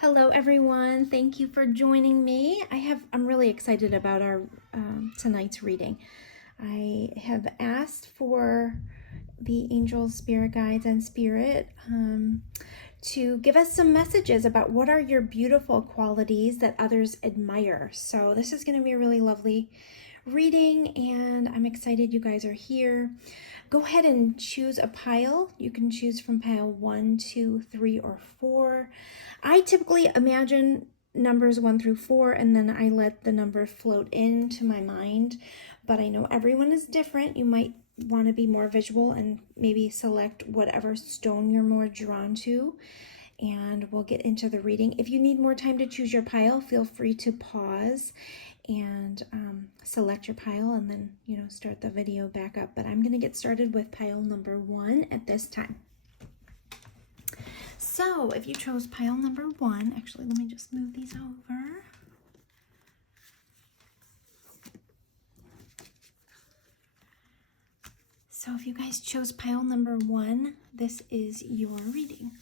Hello everyone, thank you for joining me. I'm really excited about our tonight's reading. I have asked for the angels, spirit guides, and spirit to give us some messages about what are your beautiful qualities that others admire. So this is going to be a really lovely reading, and I'm excited you guys are here. Go ahead and choose a pile. You can choose from pile 1, 2, 3, or 4. I typically imagine numbers 1 through 4, and then I let the number float into my mind, but I know everyone is different. You might want to be more visual and maybe select whatever stone you're more drawn to, and we'll get into the reading. If you need more time to choose your pile, feel free to pause and select your pile and then start the video back up. But I'm going to get started with pile number 1 at this time. So if you chose pile number 1, actually let me just move these over. So if you guys chose pile number 1, this is your reading.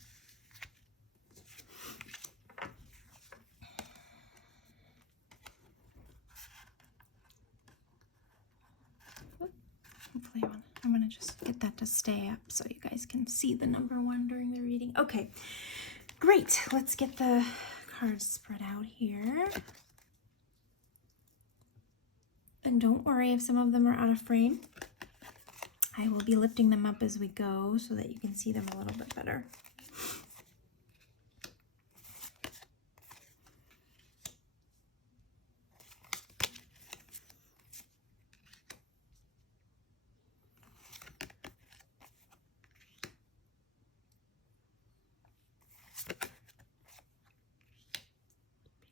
Hopefully I'm going to just get that to stay up so you guys can see the number 1 during the reading. Okay, great. Let's get the cards spread out here. And don't worry if some of them are out of frame. I will be lifting them up as we go so that you can see them a little bit better.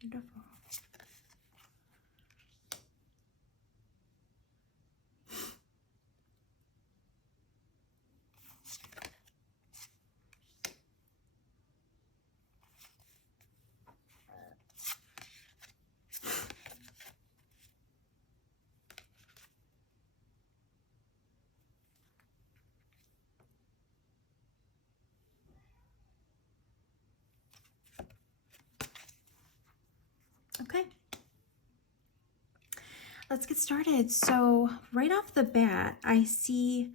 Beautiful. Okay, let's get started. So right off the bat, I see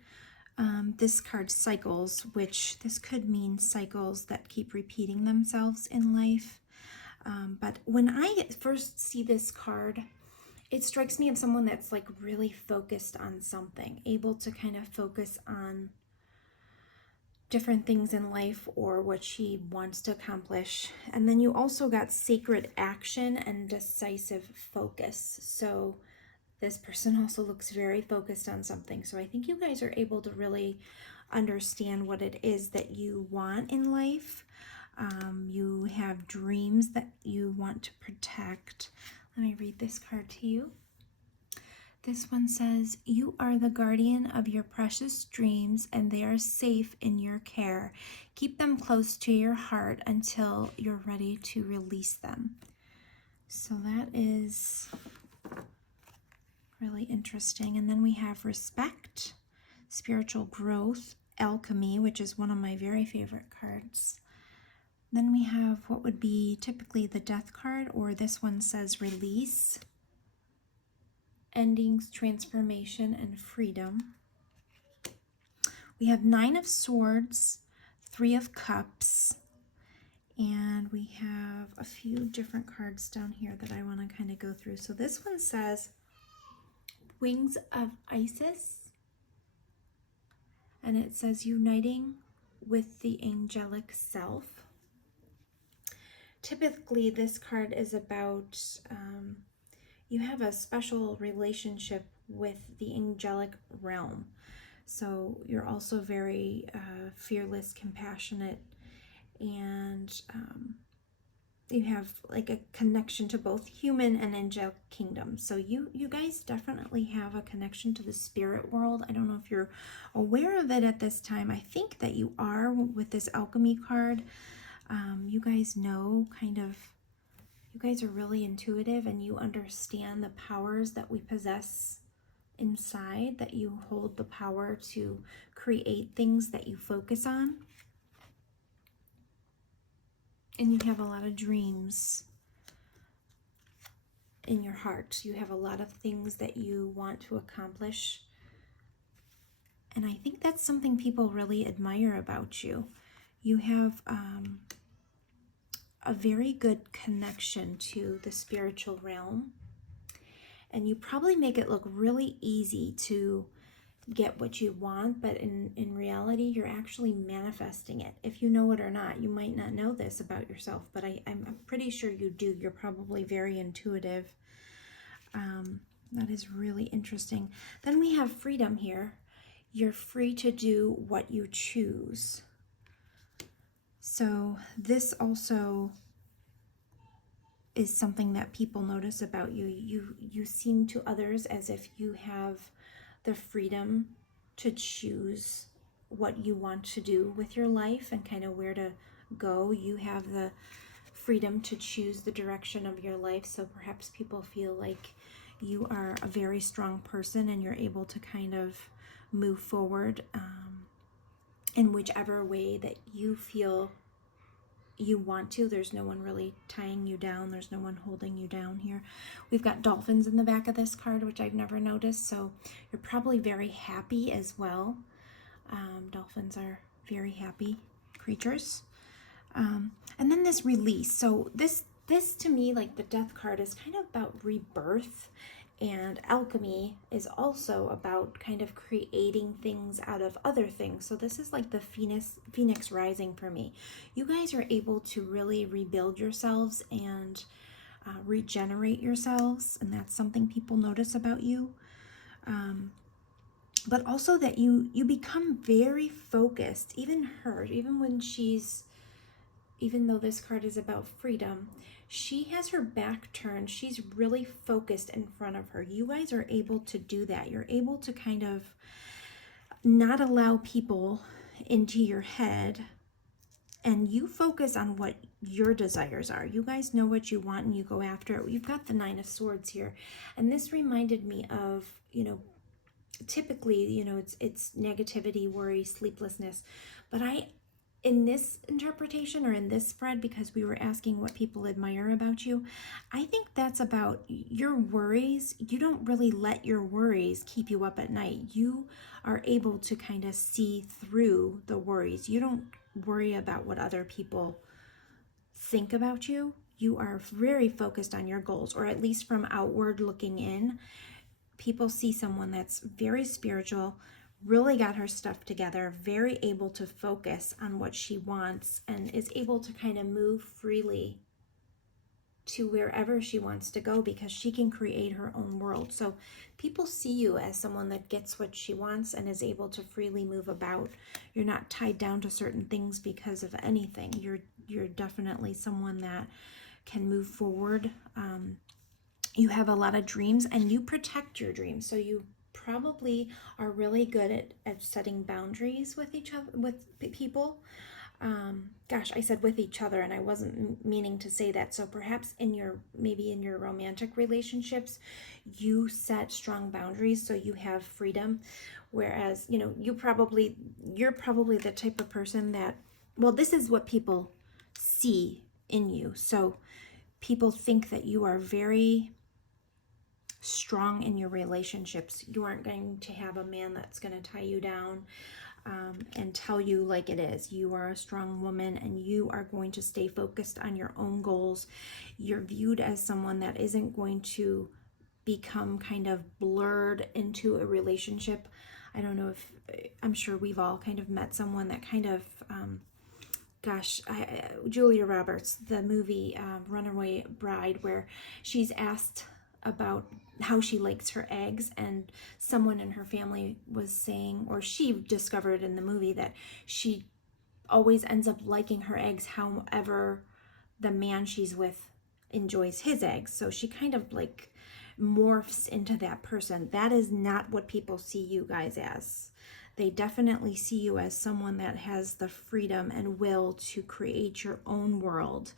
this card cycles, which this could mean cycles that keep repeating themselves in life. But when I first see this card, it strikes me as someone that's like really focused on something, able to kind of focus on different things in life or what she wants to accomplish. And then you also got sacred action and decisive focus. So this person also looks very focused on something. So I think you guys are able to really understand what it is that you want in life. You have dreams that you want to protect. Let me read this card to you. This one says, "You are the guardian of your precious dreams and they are safe in your care. Keep them close to your heart until you're ready to release them." So that is really interesting. And then we have respect, spiritual growth, alchemy, which is one of my very favorite cards. Then we have what would be typically the death card, or this one says release, endings, transformation, and freedom. We have 9 of Swords, 3 of Cups, and we have a few different cards down here that I want to kind of go through. So this one says Wings of Isis, and it says uniting with the angelic self. Typically, this card is about you have a special relationship with the angelic realm. So you're also very fearless, compassionate, and you have like a connection to both human and angelic kingdoms. So you guys definitely have a connection to the spirit world. I don't know if you're aware of it at this time. I think that you are with this alchemy card. You guys know you guys are really intuitive and you understand the powers that we possess inside, that you hold the power to create things that you focus on. And you have a lot of dreams in your heart. You have a lot of things that you want to accomplish. And I think that's something people really admire about you. You have a very good connection to the spiritual realm. And you probably make it look really easy to get what you want, but in reality, you're actually manifesting it. If you know it or not, you might not know this about yourself, but I'm pretty sure you do. You're probably very intuitive. That is really interesting. Then we have freedom here. You're free to do what you choose. So this also is something that people notice about you. You seem to others as if you have the freedom to choose what you want to do with your life and kind of where to go. You have the freedom to choose the direction of your life. So perhaps people feel like you are a very strong person and you're able to kind of move forward in whichever way that you feel you want to. There's no one really tying you down. There's no one holding you down here. We've got dolphins in the back of this card, which I've never noticed. So you're probably very happy as well. Dolphins are very happy creatures. And then this release. So this to me, like the death card, is kind of about rebirth. And alchemy is also about kind of creating things out of other things. So this is like the phoenix rising for me. You guys are able to really rebuild yourselves and regenerate yourselves. And that's something people notice about you. But also that you become very focused. Even her, even though this card is about freedom, she has her back turned. She's really focused in front of her. You guys are able to do that. You're able to kind of not allow people into your head, and you focus on what your desires are. You guys know what you want and you go after it. You've got the Nine of Swords here. And this reminded me of, typically, it's negativity, worry, sleeplessness. But in this interpretation, or in this spread, because we were asking what people admire about you, I think that's about your worries. You don't really let your worries keep you up at night. You are able to kind of see through the worries. You don't worry about what other people think about you. You are very focused on your goals, or at least from outward looking in, people see someone that's very spiritual, really got her stuff together, very able to focus on what she wants, and is able to kind of move freely to wherever she wants to go because she can create her own world. So people see you as someone that gets what she wants and is able to freely move about. You're not tied down to certain things because of anything. You're definitely someone that can move forward. You have a lot of dreams and you protect your dreams. So you probably are really good at setting boundaries with each other, with people. Gosh, I said with each other and I wasn't meaning to say that. So perhaps maybe in your romantic relationships, you set strong boundaries so you have freedom. Whereas, you're probably the type of person that, well, this is what people see in you. So people think that you are very strong in your relationships. You aren't going to have a man that's going to tie you down and tell you like it is. You are a strong woman and you are going to stay focused on your own goals. You're viewed as someone that isn't going to become kind of blurred into a relationship. I don't know if, I'm sure we've all kind of met someone that kind of, Julia Roberts, the movie Runaway Bride, where she's asked about how she likes her eggs, and someone in her family was saying, or she discovered in the movie, that she always ends up liking her eggs however the man she's with enjoys his eggs. So she kind of like morphs into that person. That is not what people see you guys as. They definitely see you as someone that has the freedom and will to create your own world.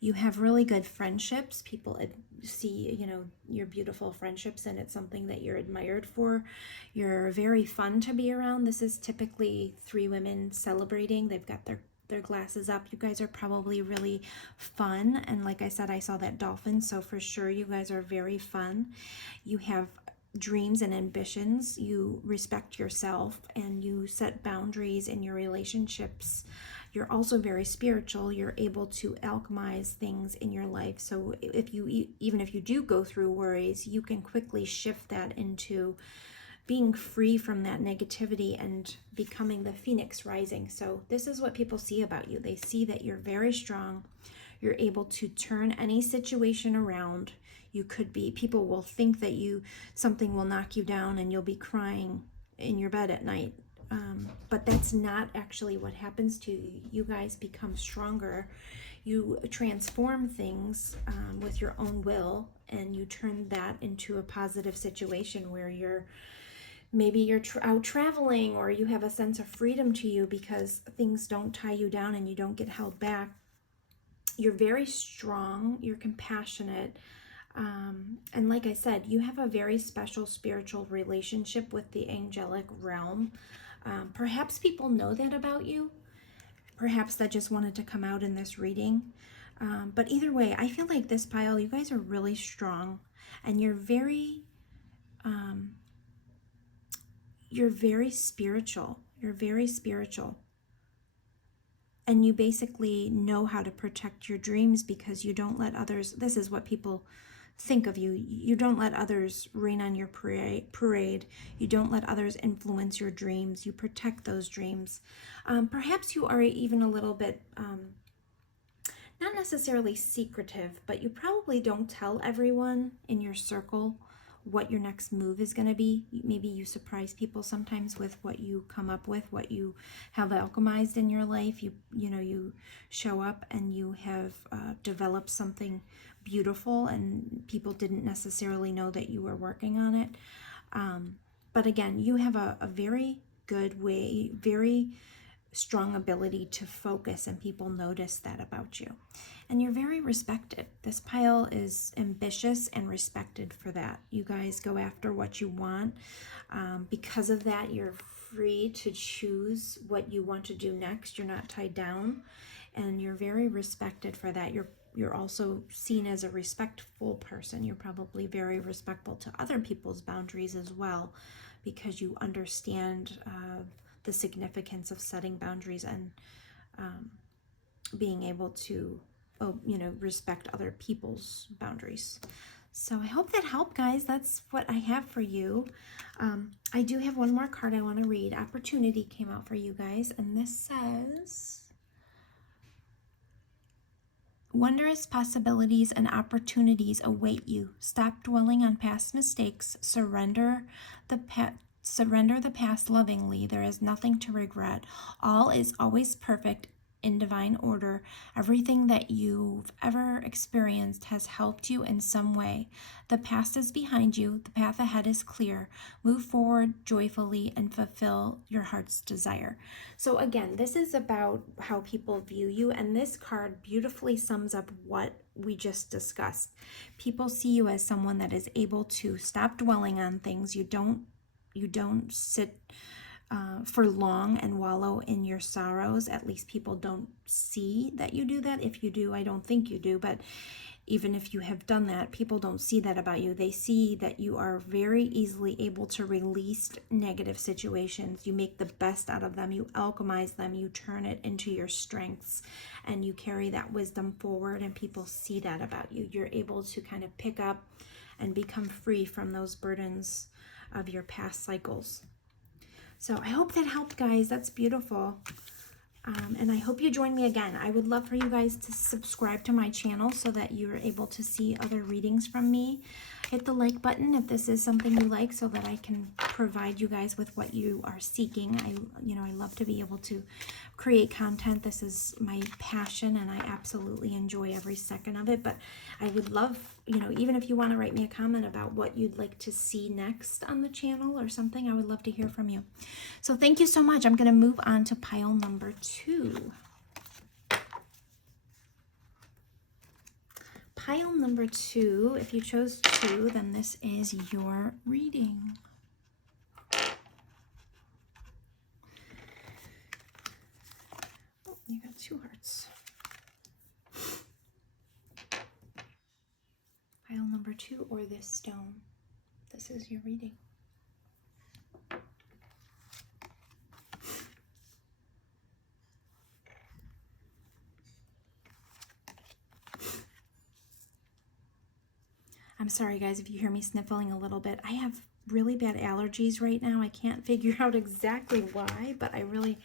You have really good friendships. People see, your beautiful friendships, and it's something that you're admired for. You're very fun to be around. This is typically three women celebrating. They've got their glasses up. You guys are probably really fun. And like I said, I saw that dolphin. So for sure, you guys are very fun. You have dreams and ambitions. You respect yourself and you set boundaries in your relationships. You're also very spiritual. You're able to alchemize things in your life. So even if you do go through worries, you can quickly shift that into being free from that negativity and becoming the phoenix rising. So this is what people see about you. They see that you're very strong. You're able to turn any situation around. You could be, people will think that something will knock you down and you'll be crying in your bed at night. But that's not actually what happens to you. You guys become stronger. You transform things with your own will, and you turn that into a positive situation where maybe you're out traveling, or you have a sense of freedom to you because things don't tie you down and you don't get held back. You're very strong. You're compassionate. And like I said, you have a very special spiritual relationship with the angelic realm. Perhaps people know that about you. Perhaps that just wanted to come out in this reading. But either way, I feel like this pile, you guys are really strong, and you're very spiritual. You're very spiritual. And you basically know how to protect your dreams because you don't let others, this is what people think of you. You don't let others rain on your parade. You don't let others influence your dreams. You protect those dreams. Perhaps you are even a little bit, not necessarily secretive, but you probably don't tell everyone in your circle what your next move is going to be. Maybe you surprise people sometimes with what you come up with, what you have alchemized in your life. You show up and you have developed something beautiful, and people didn't necessarily know that you were working on it. But again, you have a very good way, very strong ability to focus, and people notice that about you. And you're very respected. This pile is ambitious and respected for that. You guys go after what you want. Because of that, you're free to choose what you want to do next. You're not tied down, and you're very respected for that. You're also seen as a respectful person. You're probably very respectful to other people's boundaries as well, because you understand the significance of setting boundaries and being able to, respect other people's boundaries. So I hope that helped, guys. That's what I have for you. I do have one more card I want to read. Opportunity came out for you guys, and this says, wondrous possibilities and opportunities await you. Stop dwelling on past mistakes. Surrender the past lovingly. There is nothing to regret. All is always perfect in divine order. Everything that you've ever experienced has helped you in some way. The past is behind you. The path ahead is clear. Move forward joyfully and fulfill your heart's desire. So again, this is about how people view you, and this card beautifully sums up what we just discussed. People see you as someone that is able to stop dwelling on things. You don't sit for long and wallow in your sorrows. At least people don't see that you do that. If you do, I don't think you do, but even if you have done that, people don't see that about you. They see that you are very easily able to release negative situations. You make the best out of them. You alchemize them. You turn it into your strengths, and you carry that wisdom forward, and people see that about you. You're able to kind of pick up and become free from those burdens of your past cycles. So I hope that helped, guys. That's beautiful. And I hope you join me again. I would love for you guys to subscribe to my channel so that you're able to see other readings from me. Hit the like button if this is something you like, so that I can provide you guys with what you are seeking. I love to be able to create content. This is my passion, and I absolutely enjoy every second of it. But I would love, even if you want to write me a comment about what you'd like to see next on the channel or something, I would love to hear from you. So thank you so much. I'm going to move on to pile number 2. Pile number 2, if you chose 2, then this is your reading. Oh, you got 2 hearts. Pile number 2 or this stone. This is your reading. I'm sorry guys if you hear me sniffling a little bit. I have really bad allergies right now. I can't figure out exactly why, but I really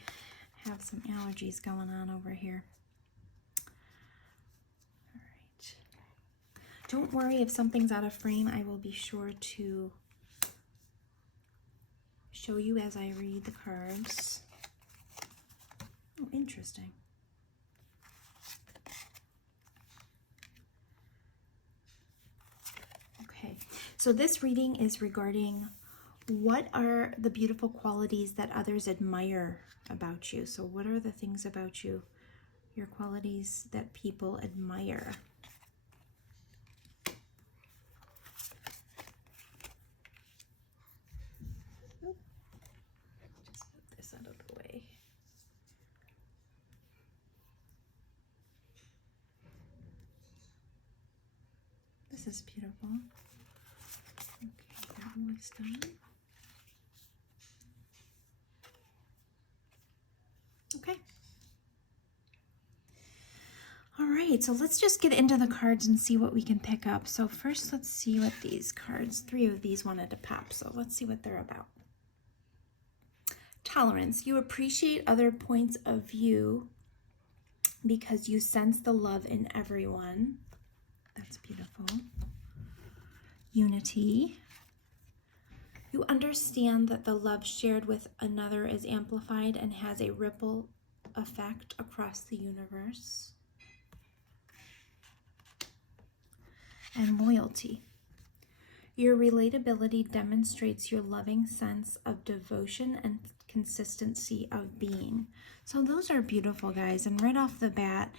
have some allergies going on over here. All right. Don't worry if something's out of frame. I will be sure to show you as I read the cards. Oh, interesting. Okay, so this reading is regarding what are the beautiful qualities that others admire about you. So what are the things about you, your qualities that people admire? Just put this out of the way. This is beautiful. Okay, that one's done. Okay. All right, so let's just get into the cards and see what we can pick up. So first, let's see what these cards, 3 of these wanted to pop. So let's see what they're about. Tolerance. You appreciate other points of view because you sense the love in everyone. That's beautiful. Unity. You understand that the love shared with another is amplified and has a ripple effect across the universe. And loyalty. Your relatability demonstrates your loving sense of devotion and consistency of being. So those are beautiful, guys. And right off the bat,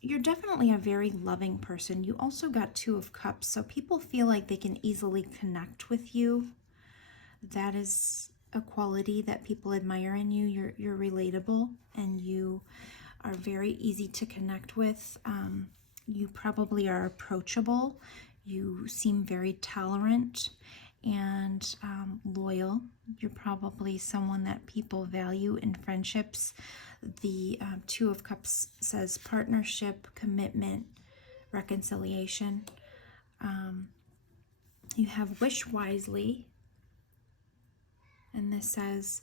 you're definitely a very loving person. You also got 2 of Cups, so people feel like they can easily connect with you. That is a quality that people admire in you. You're relatable and you are very easy to connect with. You probably are approachable. You seem very tolerant and loyal. You're probably someone that people value in friendships. The 2 of Cups says partnership, commitment, reconciliation. You have wish wisely. And this says,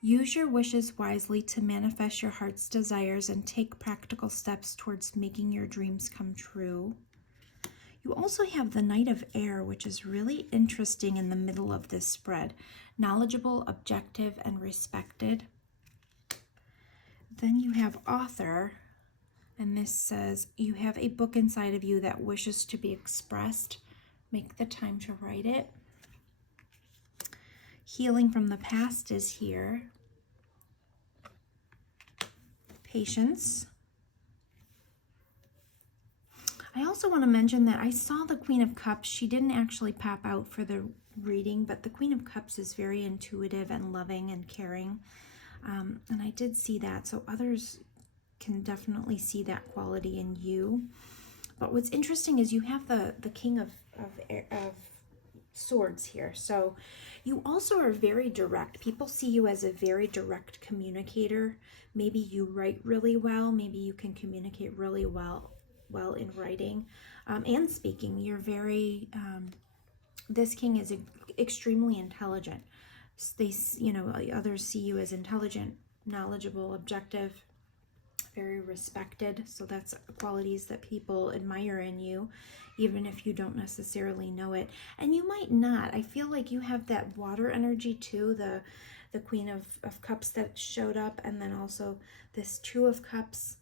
use your wishes wisely to manifest your heart's desires and take practical steps towards making your dreams come true. You also have the Knight of Air, which is really interesting in the middle of this spread. Knowledgeable, objective, and respected. Then you have Author, and this says, you have a book inside of you that wishes to be expressed. Make the time to write it. Healing from the past is here. Patience. I also want to mention that I saw the Queen of Cups. She didn't actually pop out for the reading, but the Queen of Cups is very intuitive and loving and caring. And I did see that, so others can definitely see that quality in you. But what's interesting is you have the King of Swords here. So you also are very direct. People see you as a very direct communicator. Maybe you write really well. Maybe you can communicate really well in writing and speaking. You're very, this king is extremely intelligent. They, others see you as intelligent, knowledgeable, objective, very respected. So that's qualities that people admire in you, even if you don't necessarily know it. And you might not. I feel like you have that water energy too, the Queen of Cups that showed up, and then also this 2 of Cups.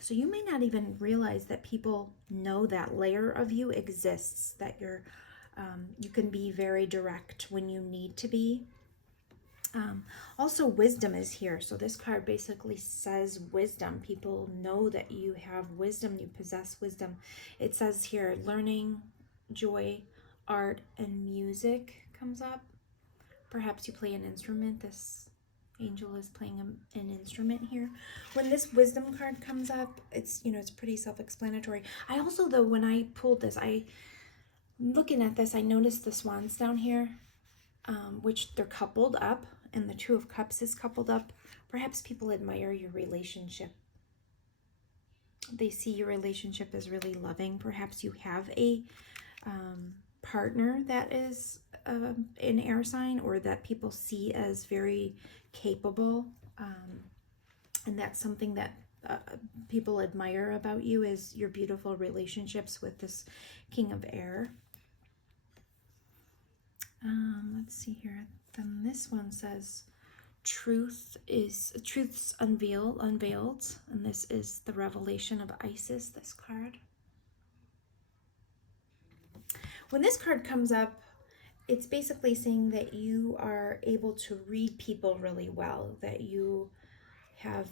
So you may not even realize that people know that layer of you exists, that you can be very direct when you need to be. Also, wisdom is here. So this card basically says wisdom. People know that you have wisdom, you possess wisdom. It says here, learning, joy, art, and music comes up. Perhaps you play an instrument. This angel is playing an instrument here. When this wisdom card comes up, it's, you know, it's pretty self-explanatory. I also, though, when I pulled this, looking at this, I noticed the swans down here, which they're coupled up, and the Two of Cups is coupled up. Perhaps people admire your relationship. They see your relationship as really loving. Perhaps you have a partner that is an air sign, or that people see as very capable, and that's something that people admire about you, is your beautiful relationships with this King of Air. Let's see here. Then this one says truth's unveiled, and this is the revelation of Isis, this card. When this card comes up, it's basically saying that you are able to read people really well, that you have,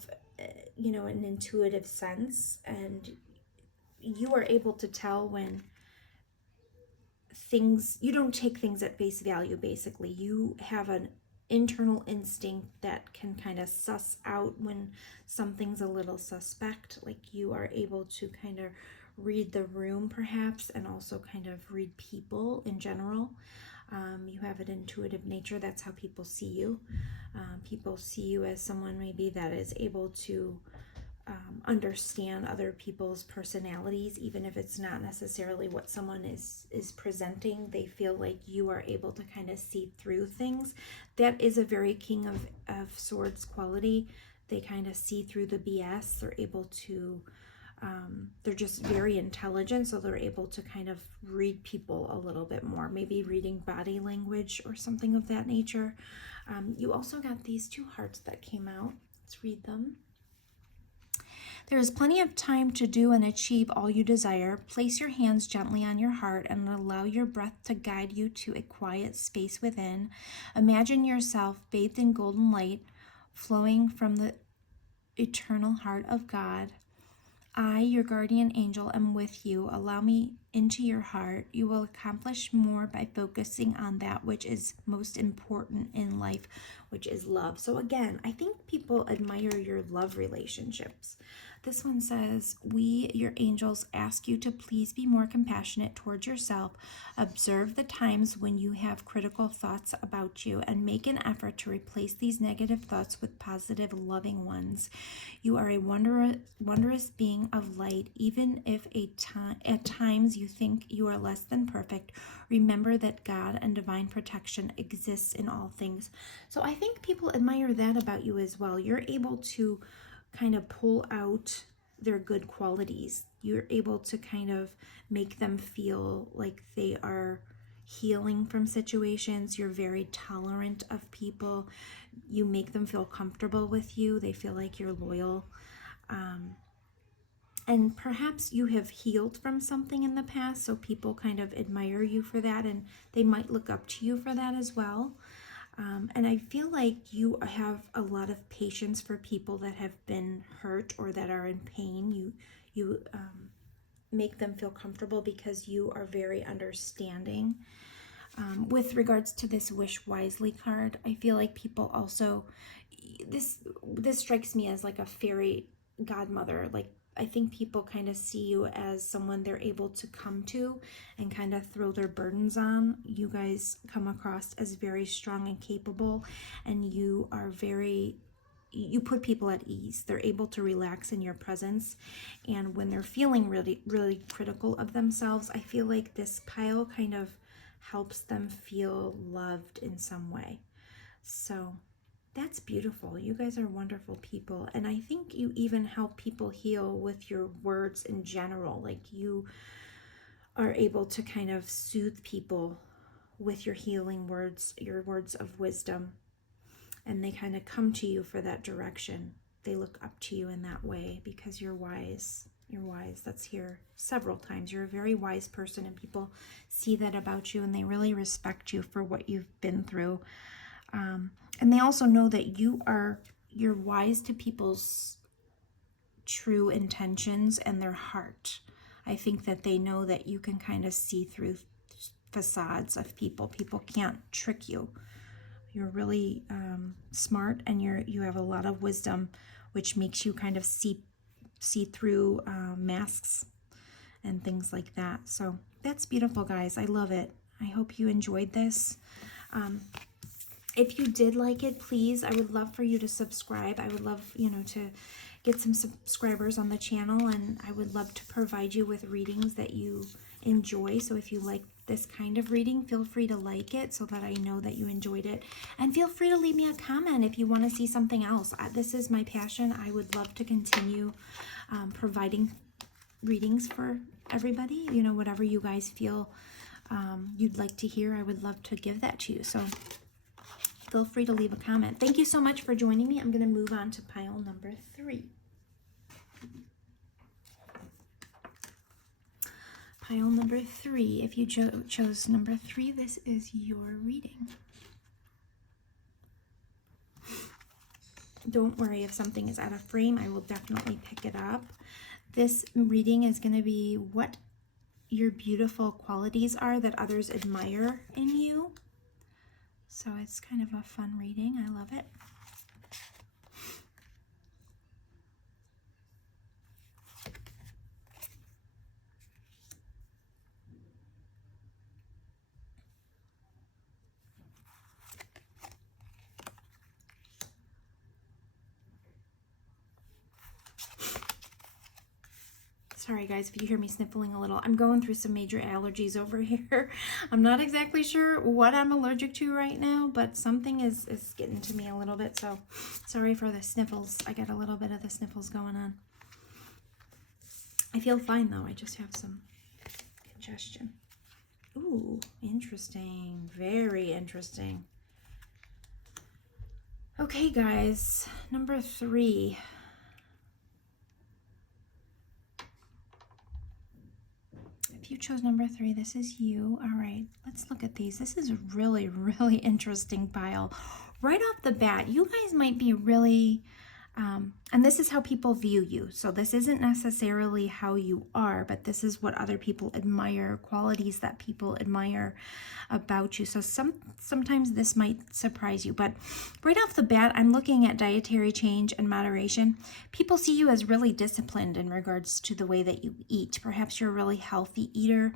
you know, an intuitive sense, and you are able to tell when things, you don't take things at face value. Basically, you have an internal instinct that can kind of suss out when something's a little suspect. Like, you are able to kind of read the room perhaps, and also kind of read people in general. You have an intuitive nature. That's how people see you. People see you as someone maybe that is able to understand other people's personalities, even if it's not necessarily what someone is presenting. They feel like you are able to kind of see through things. That is a very King of Swords quality. They kind of see through the BS. They're able to, they're just very intelligent, so they're able to kind of read people a little bit more, maybe reading body language or something of that nature. You also got these two hearts that came out. Let's read them. There is plenty of time to do and achieve all you desire. Place your hands gently on your heart and allow your breath to guide you to a quiet space within. Imagine yourself bathed in golden light flowing from the eternal heart of God. I, your guardian angel, am with you. Allow me into your heart. You will accomplish more by focusing on that which is most important in life, which is love. So again, I think people admire your love relationships. This one says, we, your angels, ask you to please be more compassionate towards yourself. Observe the times when you have critical thoughts about you and make an effort to replace these negative thoughts with positive, loving ones. You are a wondrous being of light. Even if at times you think you are less than perfect, remember that God and divine protection exists in all things. So I think people admire that about you as well. You're able to kind of pull out their good qualities. You're able to kind of make them feel like they are healing from situations. You're very tolerant of people. You make them feel comfortable with you. They feel like you're loyal. And perhaps you have healed from something in the past, so people kind of admire you for that, and they might look up to you for that as well. And I feel like you have a lot of patience for people that have been hurt or that are in pain. You make them feel comfortable because you are very understanding. With regards to this Wish Wisely card, I feel like people also, this strikes me as like a fairy godmother. Like, I think people kind of see you as someone they're able to come to and kind of throw their burdens on. You guys come across as very strong and capable, and you put people at ease. They're able to relax in your presence, and when they're feeling really, really critical of themselves, I feel like this pile kind of helps them feel loved in some way. So that's beautiful. You guys are wonderful people. And I think you even help people heal with your words in general. Like, you are able to kind of soothe people with your healing words, your words of wisdom. And they kind of come to you for that direction. They look up to you in that way because you're wise. You're wise. That's here several times. You're a very wise person, and people see that about you, and they really respect you for what you've been through. And they also know that you're wise to people's true intentions and their heart. I think that they know that you can kind of see through facades of people. People can't trick you. You're really smart, and you have a lot of wisdom, which makes you kind of see through masks and things like that. So that's beautiful, guys. I love it. I hope you enjoyed this. If you did like it, please, I would love for you to subscribe. I would love, to get some subscribers on the channel, and I would love to provide you with readings that you enjoy. So if you like this kind of reading, feel free to like it so that I know that you enjoyed it. And feel free to leave me a comment if you want to see something else. This is my passion. I would love to continue providing readings for everybody. Whatever you guys feel you'd like to hear, I would love to give that to you. So feel free to leave a comment. Thank you so much for joining me. I'm going to move on to pile number 3. Pile number 3. If you chose number 3, this is your reading. Don't worry if something is out of frame. I will definitely pick it up. This reading is going to be what your beautiful qualities are that others admire in you. So it's kind of a fun reading. I love it. Sorry guys if you hear me sniffling a little. I'm going through some major allergies over here. I'm not exactly sure what I'm allergic to right now, but something is getting to me a little bit. So sorry for the sniffles. I got a little bit of the sniffles going on. I feel fine though. I just have some congestion. Ooh, interesting. Very interesting. Okay guys, number 3. If you chose number 3, this is you. All right, let's look at these. This is a really, really interesting pile. Right off the bat, you guys might be really, and this is how people view you. So this isn't necessarily how you are, but this is what other people admire, qualities that people admire about you. So sometimes this might surprise you, but right off the bat, I'm looking at dietary change and moderation. People see you as really disciplined in regards to the way that you eat. Perhaps you're a really healthy eater.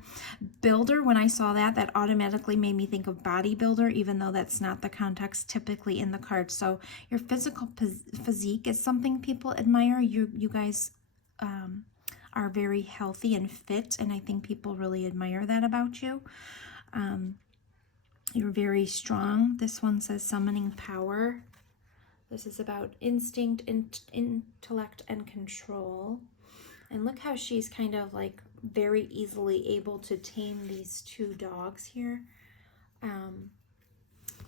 Builder, when I saw that, that automatically made me think of bodybuilder, even though that's not the context typically in the card. So your physical physique is something people admire. You guys are very healthy and fit, and I think people really admire that about you. You're very strong. This one says summoning power. This is about instinct, intellect, and control. And look how she's kind of like very easily able to tame these 2 dogs here.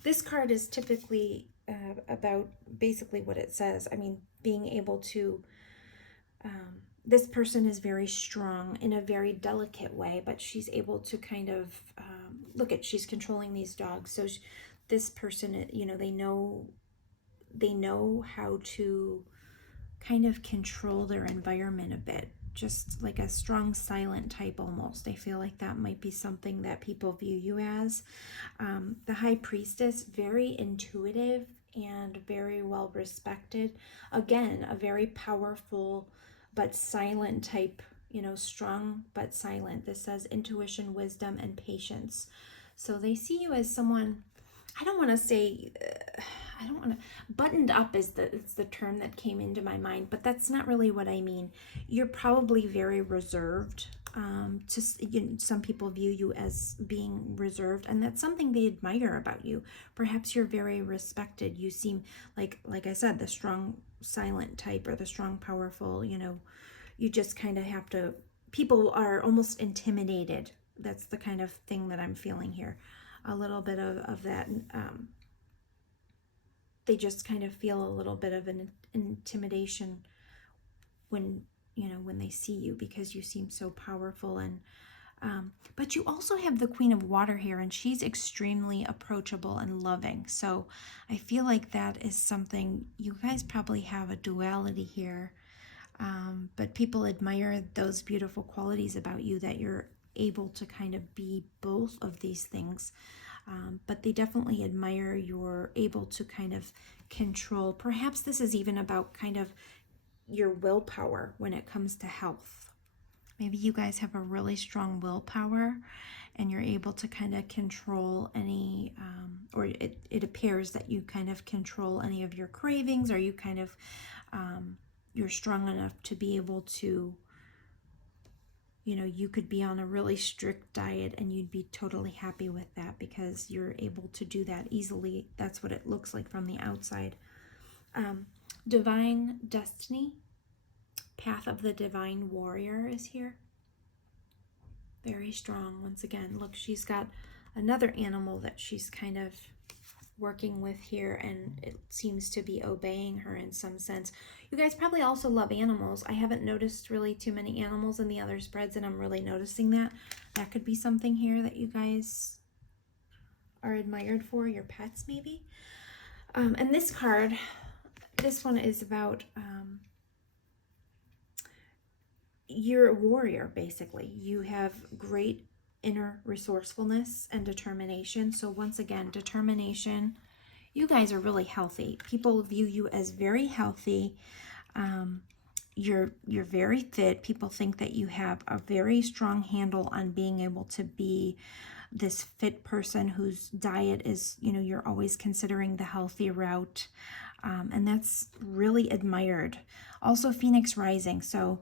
This card is typically about basically what it says. I mean, being able to, this person is very strong in a very delicate way, but she's able to kind of, she's controlling these dogs. So this person, they know how to kind of control their environment a bit, just like a strong silent type almost. I feel like that might be something that people view you as. The High Priestess, very intuitive and very well respected. Again, a very powerful but silent type, strong but silent. This says intuition, wisdom, and patience. So they see you as someone, I don't want to say, buttoned up is the term that came into my mind, but that's not really what I mean. You're probably very reserved. Some people view you as being reserved, and that's something they admire about you. Perhaps you're very respected. You seem like I said, the strong silent type, or the strong powerful, you just kind of have to, people are almost intimidated. That's the kind of thing that I'm feeling here. A little bit of that. They just kind of feel a little bit of an intimidation when they see you, because you seem so powerful. And but you also have the Queen of Water here, and she's extremely approachable and loving. So I feel like that is something, you guys probably have a duality here, but people admire those beautiful qualities about you, that you're able to kind of be both of these things. but they definitely admire you're able to kind of control. Perhaps this is even about kind of your willpower when it comes to health. Maybe you guys have a really strong willpower and you're able to kind of control any, or it appears that you kind of control any of your cravings, or you kind of, you're strong enough to be able to, you know, you could be on a really strict diet and you'd be totally happy with that because you're able to do that easily. That's what it looks like from the outside. Divine Destiny, Path of the Divine Warrior is here. Very strong. Once again, look, she's got another animal that she's kind of working with here, and it seems to be obeying her in some sense. You guys probably also love animals. I haven't noticed really too many animals in the other spreads, and I'm really noticing that. That could be something here that you guys are admired for, your pets maybe. And this card, this one is about you're a warrior, basically. You have great inner resourcefulness and determination. So once again, determination. You guys are really healthy. People view you as very healthy. You're very fit. People think that you have a very strong handle on being able to be this fit person whose diet is, you know, you're always considering the healthy route. And that's really admired. Also, Phoenix Rising. So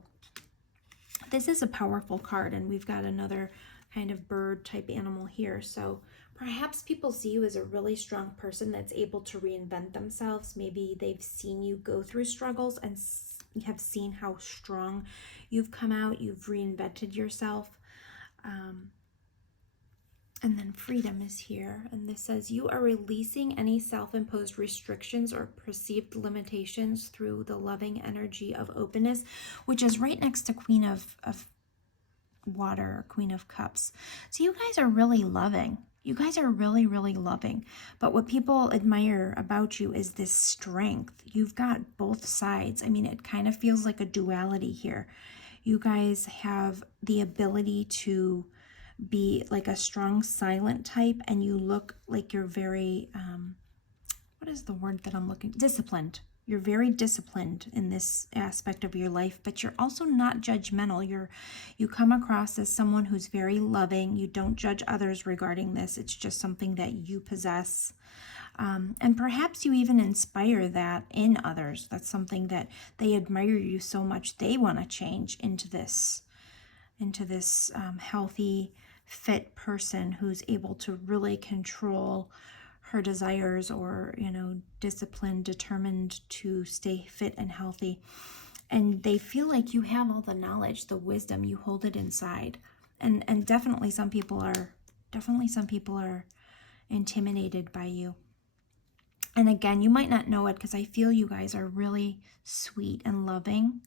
this is a powerful card, and we've got another kind of bird type animal here. So perhaps people see you as a really strong person that's able to reinvent themselves. Maybe they've seen you go through struggles and have seen how strong you've come out. You've reinvented yourself. And then Freedom is here, and this says you are releasing any self-imposed restrictions or perceived limitations through the loving energy of openness, which is right next to Queen of Water, or Queen of Cups. So you guys are really loving. You guys are really, really loving. But what people admire about you is this strength. You've got both sides. I mean, it kind of feels like a duality here. You guys have the ability to be like a strong silent type, and you look like you're very what is the word that I'm looking, disciplined. You're very disciplined in this aspect of your life, but you're also not judgmental. You come across as someone who's very loving. You don't judge others regarding this. It's just something that you possess. And perhaps you even inspire that in others. That's something that they admire you so much they want to change into this healthy, fit person who's able to really control her desires, or, you know, disciplined, determined to stay fit and healthy. And they feel like you have all the knowledge, the wisdom, you hold it inside. And definitely some people are intimidated by you. And again, you might not know it because I feel you guys are really sweet and loving.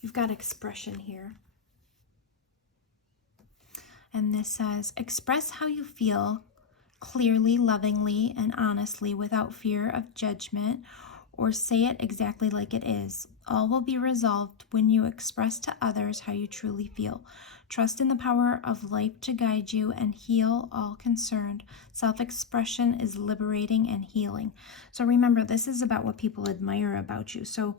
You've got expression here. And this says, express how you feel clearly, lovingly, and honestly without fear of judgment, or say it exactly like it is. All will be resolved when you express to others how you truly feel. Trust in the power of life to guide you and heal all concerned. Self-expression is liberating and healing. So remember, this is about what people admire about you. So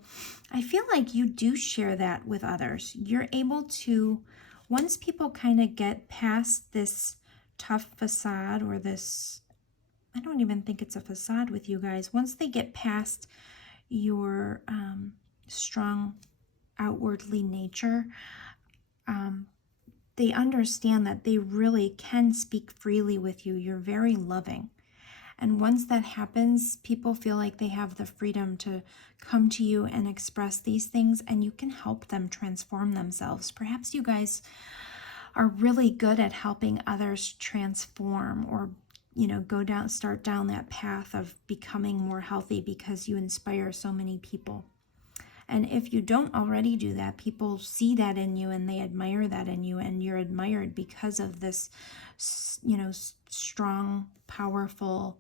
I feel like you do share that with others. You're able to, once people kind of get past this tough facade, or this, I don't even think it's a facade with you guys, once they get past your strong outwardly nature, they understand that they really can speak freely with you. You're very loving. And once that happens, people feel like they have the freedom to come to you and express these things, and you can help them transform themselves. Perhaps you guys are really good at helping others transform, or, you know, start down that path of becoming more healthy because you inspire so many people. And if you don't already do that, people see that in you and they admire that in you, and you're admired because of this, you know, strong, powerful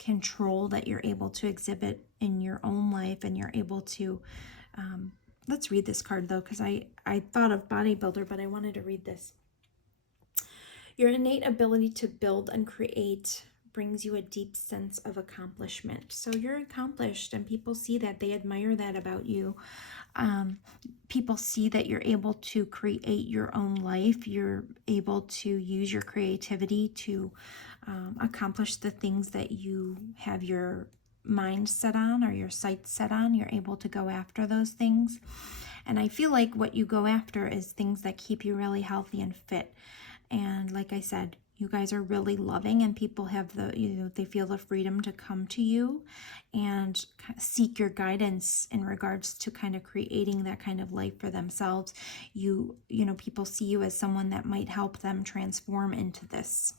control that you're able to exhibit in your own life, and you're able to, let's read this card though, because I thought of bodybuilder, but I wanted to read this. Your innate ability to build and create brings you a deep sense of accomplishment. So you're accomplished, and people see that. They admire that about you. People see that you're able to create your own life. You're able to use your creativity to accomplish the things that you have your mind set on or your sights set on. You're able to go after those things. And I feel like what you go after is things that keep you really healthy and fit. And like I said, you guys are really loving, and people have they feel the freedom to come to you and seek your guidance in regards to kind of creating that kind of life for themselves. People see you as someone that might help them transform into this.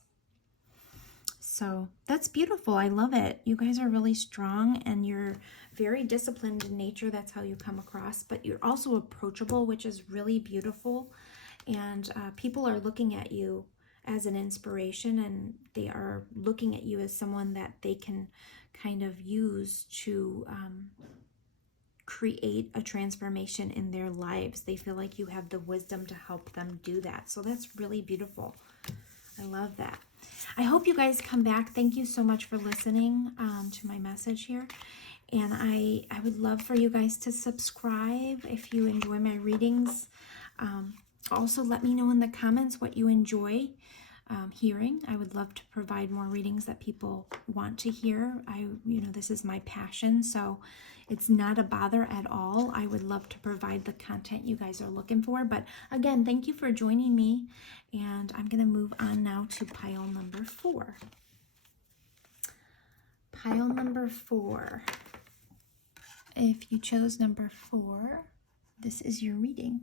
So that's beautiful. I love it. You guys are really strong, and you're very disciplined in nature. That's how you come across, but you're also approachable, which is really beautiful. And people are looking at you as an inspiration, and they are looking at you as someone that they can kind of use to create a transformation in their lives. They feel like you have the wisdom to help them do that. So that's really beautiful. I love that. I hope you guys come back. Thank you so much for listening to my message here. And I would love for you guys to subscribe if you enjoy my readings. Also, let me know in the comments what you enjoy hearing. I would love to provide more readings that people want to hear. This is my passion, so it's not a bother at all. I would love to provide the content you guys are looking for. But again, thank you for joining me, and I'm going to move on now to pile number 4. Pile number 4. If you chose number 4, this is your reading.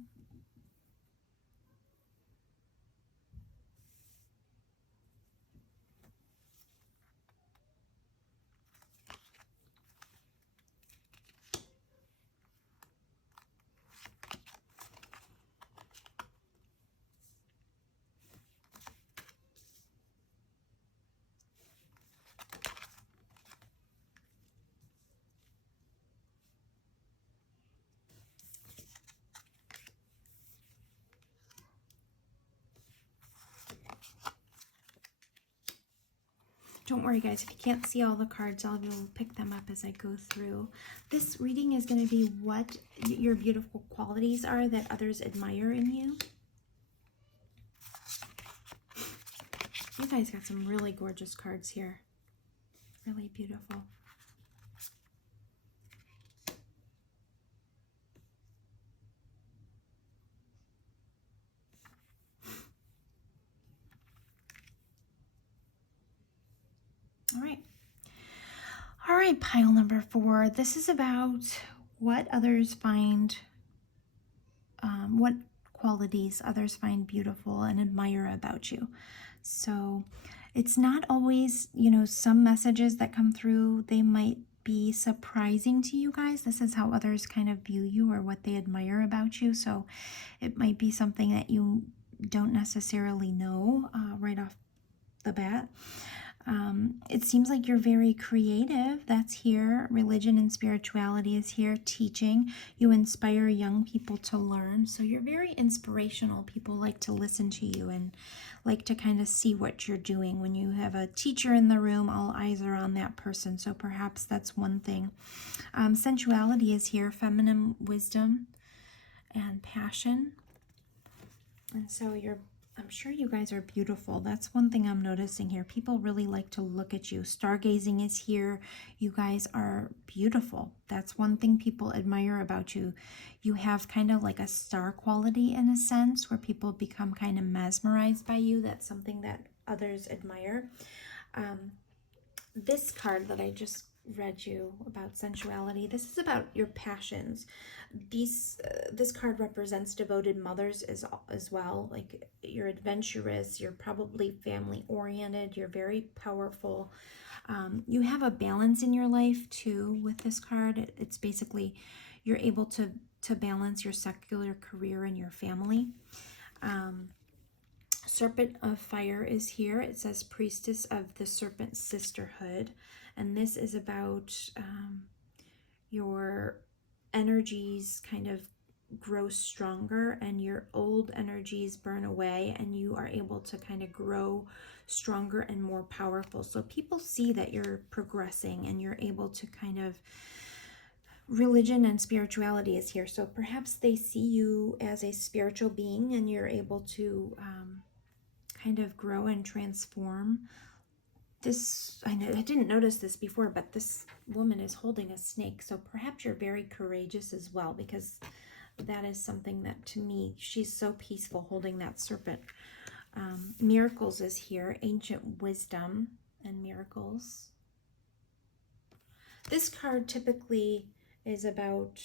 Don't worry, guys, if you can't see all the cards, I will pick them up as I go through. This reading is going to be what your beautiful qualities are that others admire in you. You guys got some really gorgeous cards here. Really beautiful. All right, pile number 4. This is about what others find, what qualities others find beautiful and admire about you. So it's not always, some messages that come through, they might be surprising to you guys. This is how others kind of view you or what they admire about you. So it might be something that you don't necessarily know right off the bat. It seems like you're very creative. That's here. Religion and spirituality is here. Teaching. You inspire young people to learn. So you're very inspirational. People like to listen to you and like to kind of see what you're doing. When you have a teacher in the room, all eyes are on that person. So perhaps that's one thing. Sensuality is here. Feminine wisdom and passion. And so I'm sure you guys are beautiful. That's one thing I'm noticing here. People really like to look at you. Stargazing is here. You guys are beautiful. That's one thing people admire about you. You have kind of like a star quality in a sense where people become kind of mesmerized by you. That's something that others admire. This card that I just read you about sensuality, this is about your passions. This card represents devoted mothers as well. Like, you're adventurous, you're probably family oriented, you're very powerful. You have a balance in your life too with this card. It's basically you're able to balance your secular career and your family. Serpent of Fire is here. It says Priestess of the Serpent Sisterhood. And this is about your energies kind of grow stronger and your old energies burn away and you are able to kind of grow stronger and more powerful. So people see that you're progressing and you're able to kind of, religion and spirituality is here. So perhaps they see you as a spiritual being and you're able to kind of grow and transform. This, I didn't notice this before, but this woman is holding a snake. So perhaps you're very courageous as well, because that is something that, to me, she's so peaceful holding that serpent. Miracles is here, ancient wisdom and miracles. This card typically is about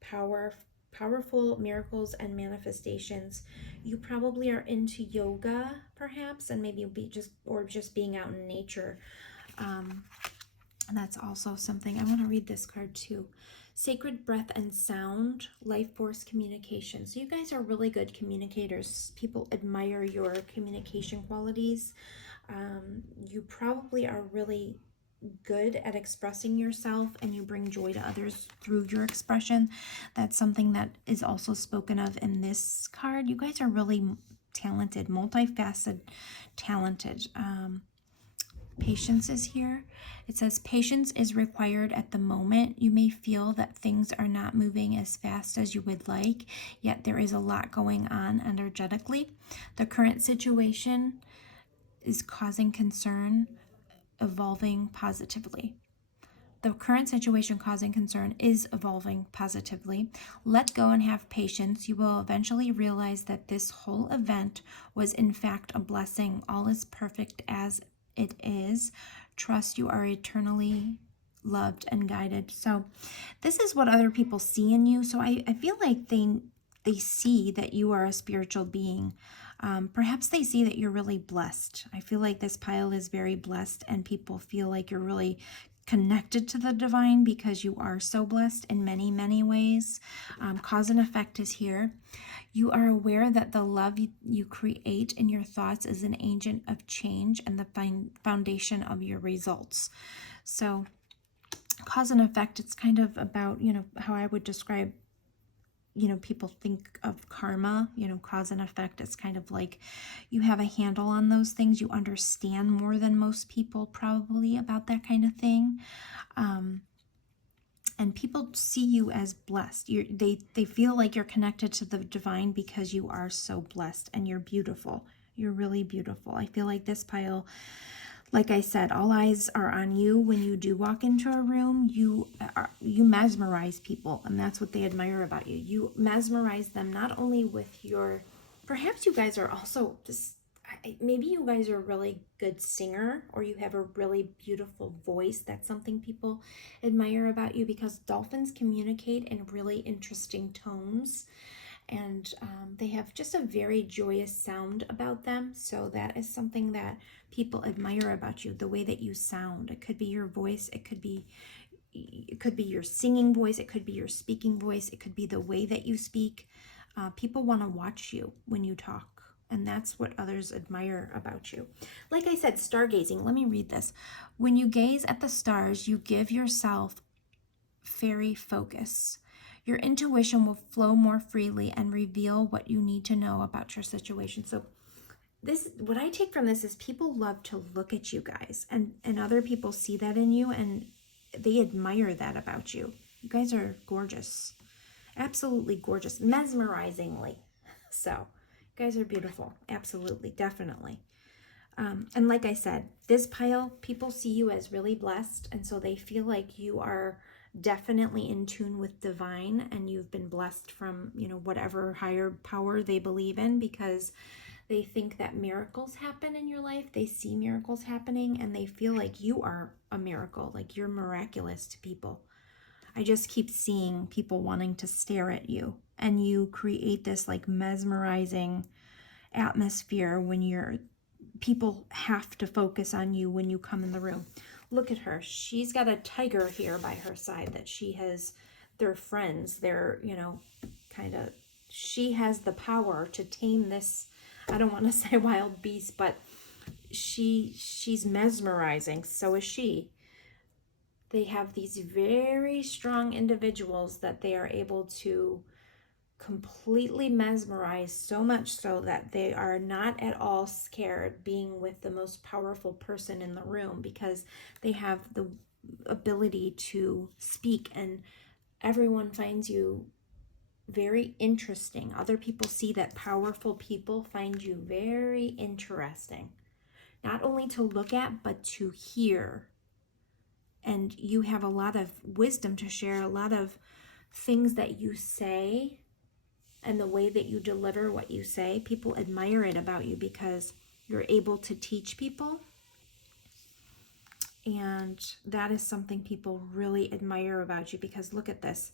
powerful miracles and manifestations. You probably are into yoga, perhaps, and maybe just being out in nature. And that's also something. I want to read this card too. Sacred breath and sound, life force communication. So you guys are really good communicators. People admire your communication qualities. You probably are really good at expressing yourself and you bring joy to others through your expression. That's something that is also spoken of in this card. You guys are really talented, multifaceted, talented. Patience is here. It says patience is required at the moment. You may feel that things are not moving as fast as you would like, yet there is a lot going on energetically. The current situation is causing concern, evolving positively. The current situation causing concern is evolving positively. Let go and have patience. You will eventually realize that this whole event was in fact a blessing. All is perfect as it is. Trust you are eternally loved and guided. So this is what other people see in you. So I feel like they see that you are a spiritual being. Perhaps they see that you're really blessed. I feel like this pile is very blessed and people feel like you're really connected to the divine because you are so blessed in many, many ways. Cause and effect is here. You are aware that the love you create in your thoughts is an agent of change and the foundation of your results. So cause and effect, it's kind of about, how I would describe, people think of karma, cause and effect. It's kind of like you have a handle on those things. You understand more than most people probably about that kind of thing. And people see you as blessed. They feel like you're connected to the divine because you are so blessed and you're beautiful. You're really beautiful. I feel like this pile, like I said, all eyes are on you. When you do walk into a room, you mesmerize people, and that's what they admire about you. You mesmerize them not only with your, perhaps you guys are also just, maybe you guys are a really good singer, or you have a really beautiful voice. That's something people admire about you, because dolphins communicate in really interesting tones. And they have just a very joyous sound about them. So that is something that people admire about you, the way that you sound. It could be your voice, it could be your singing voice, it could be your speaking voice, it could be the way that you speak. People want to watch you when you talk, and that's what others admire about you. Like I said, stargazing. Let me read this. When you gaze at the stars, you give yourself fairy focus. Your intuition will flow more freely and reveal what you need to know about your situation. So this, what I take from this is people love to look at you guys, and other people see that in you and they admire that about you. You guys are gorgeous. Absolutely gorgeous. Mesmerizingly. So, you guys are beautiful. Absolutely. Definitely. And like I said, this pile, people see you as really blessed, and so they feel like you are definitely in tune with divine, and you've been blessed from, whatever higher power they believe in, because they think that miracles happen in your life. They see miracles happening and they feel like you are a miracle, like you're miraculous to people. I just keep seeing people wanting to stare at you, and you create this like mesmerizing atmosphere when people have to focus on you when you come in the room. Look at her. She's got a tiger here by her side that they're friends. They're, she has the power to tame this, I don't want to say wild beast, but she's mesmerizing. So is she. They have these very strong individuals that they are able to completely mesmerized, so much so that they are not at all scared being with the most powerful person in the room, because they have the ability to speak, and everyone finds you very interesting. Other people see that powerful people find you very interesting, not only to look at, but to hear. And you have a lot of wisdom to share, a lot of things that you say, and the way that you deliver what you say. People admire it about you because you're able to teach people. And that is something people really admire about you, because look at this.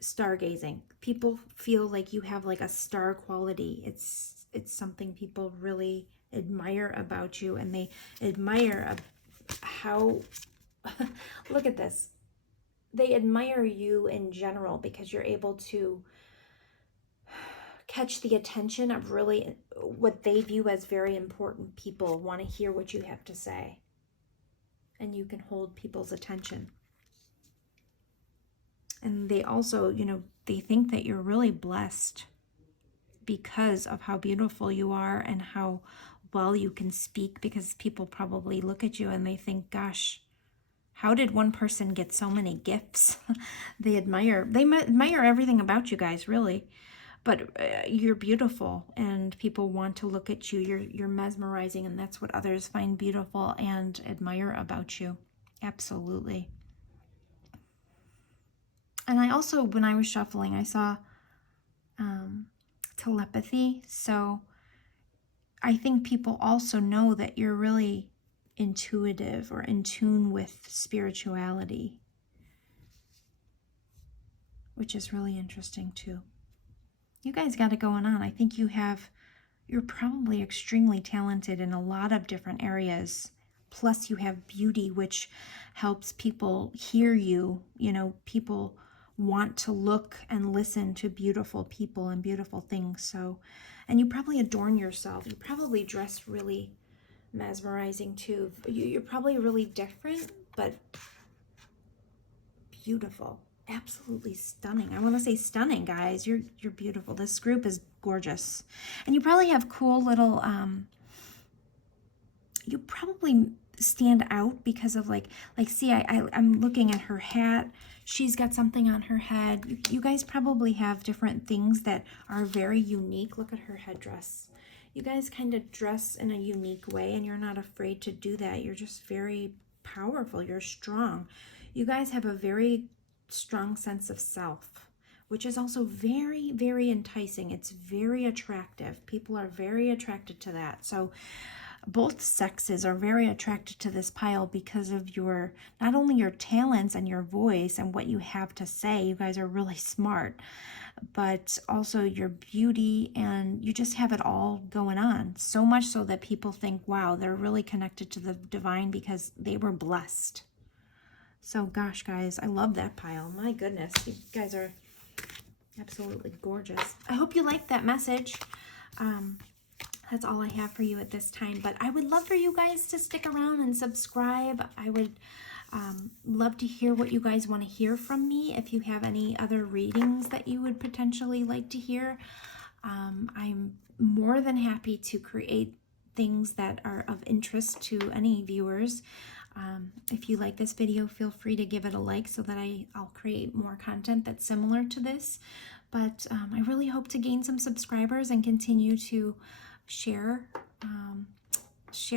Stargazing. People feel like you have like a star quality. It's something people really admire about you, and they admire how look at this. They admire you in general because you're able to catch the attention of really what they view as very important people, want to hear what you have to say, and you can hold people's attention. And they also, they think that you're really blessed because of how beautiful you are and how well you can speak, because people probably look at you and they think, gosh, how did one person get so many gifts? They admire everything about you guys, really. But you're beautiful, and people want to look at you. You're mesmerizing, and that's what others find beautiful and admire about you. Absolutely. And I also, when I was shuffling, I saw telepathy. So I think people also know that you're really intuitive or in tune with spirituality, which is really interesting too. You guys got it going on. I think you're probably extremely talented in a lot of different areas. Plus you have beauty, which helps people hear you. People want to look and listen to beautiful people and beautiful things. So, and you probably adorn yourself. You probably dress really mesmerizing too. You're probably really different, but beautiful. Absolutely stunning. I want to say stunning, guys. You're beautiful. This group is gorgeous. And you probably have cool little you probably stand out because of like see, I'm looking at her hat. She's got something on her head. You guys probably have different things that are very unique. Look at her headdress. You guys kind of dress in a unique way, and you're not afraid to do that. You're just very powerful. You're strong. You guys have a very strong sense of self, which is also very, very enticing. It's very attractive. People are very attracted to that. So both sexes are very attracted to this pile because of your, not only your talents and your voice and what you have to say. You guys are really smart, but also your beauty, and you just have it all going on. So much so that people think, wow, they're really connected to the divine because they were blessed. So gosh, guys, I love that pile. My goodness, you guys are absolutely gorgeous. I hope you liked that message. That's all I have for you at this time, but I would love for you guys to stick around and subscribe. I would love to hear what you guys want to hear from me. If you have any other readings that you would potentially like to hear, I'm more than happy to create things that are of interest to any viewers. If you like this video, feel free to give it a like so that I'll create more content that's similar to this. But I really hope to gain some subscribers and continue to share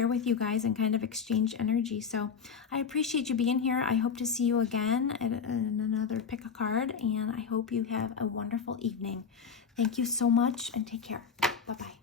with you guys and kind of exchange energy. So I appreciate you being here. I hope to see you again at another pick a card, and I hope you have a wonderful evening. Thank you so much, and take care. Bye-bye.